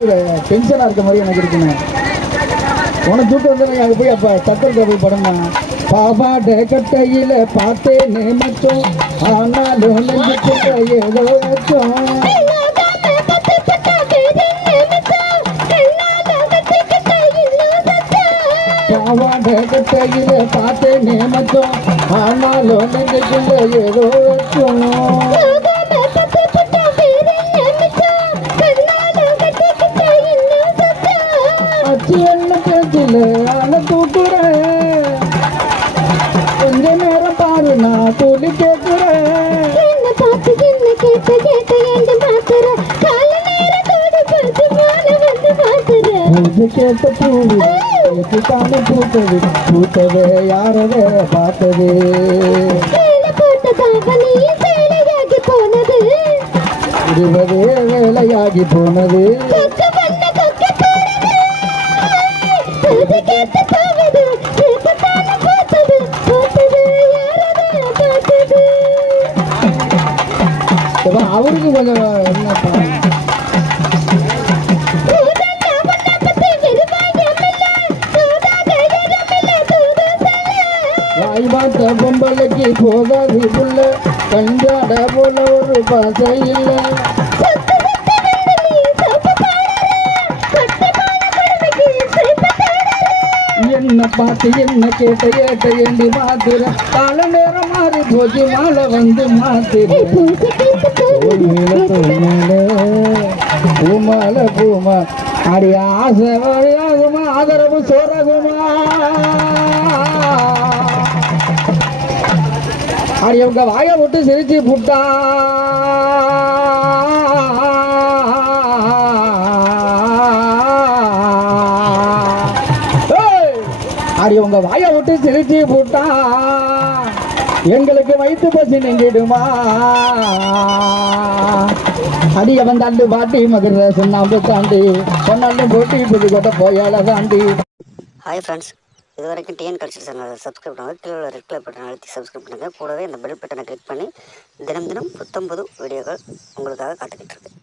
டென்ஷனாக இருக்க மாதிரி எனக்கு இருக்குண்ணே உனக்கு தூக்கம் வந்து நான் அங்கே போய் அப்போ தக்கல் போய் படமா பாவாட கட்டையில் பார்த்தேனே நேமச்சோம் ஆனாலும் நெஞ்சுக்குள்ள ஏதோ வச்சோம் பாவாட கட்டையில் பார்த்தேனே நேமச்சோம் ஆனாலும் நெஞ்சுக்குள்ள ஏதோ வச்சோம் என்ன பேச்சில அன தூக்குறேன். கொஞ்ச நேரம் பாரு நான் சொல்லி கேட்குறேன் பூஜை கேட்ட பூவு கேட்டுக்காம பூத்தது. பூத்தது யாரவே பார்த்தது? இருபது வேலையாகி போனது. அவருக்கு கொஞ்சம் என்னப்பா? பார்த்த பொம்பளைக்கு போகாது புள்ள. கண்டாட போல ஒரு பாசை இல்லை. என்ன பாட்டு என்ன கேட்ட ஏட்ட ஏண்டி மாத்துற கால நேரம் மாறி போச்சு மாலை வந்து மாத்துற பூமால பூமா அடி ஆசை வழியாகுமா ஆதரவு சோரகுமா அடி அவங்க வாய விட்டு சிரிச்சு புட்டா. யார் இவங்க வாய விட்டு சிரிச்சு போட்டா எங்களுக்கு வயிற்று பசி நின்றுடுமா அடி வந்தாண்டு பாட்டி மகிழ்ற சுண்ணாம்பு தாண்டி பொன்னாலும் போட்டி புதுக்கோட்டை போயால தாண்டி. ஹாய் ஃப்ரெண்ட்ஸ் இது வரைக்கும் டிஎன் கல்ச்சர் சேனல் சப்ஸ்கிரைப் பண்ணுங்கள் கீழே உள்ள ரெட் கலர் பட்டன் அழுத்தி சப்ஸ்கிரைப் பண்ணுங்கள் கூடவே இந்த பெல் பட்டனை கிளிக் பண்ணி தினம் தினம் புத்தம் புது வீடியோக்கள் உங்களுக்காக காத்துக்கிட்டு இருக்கு.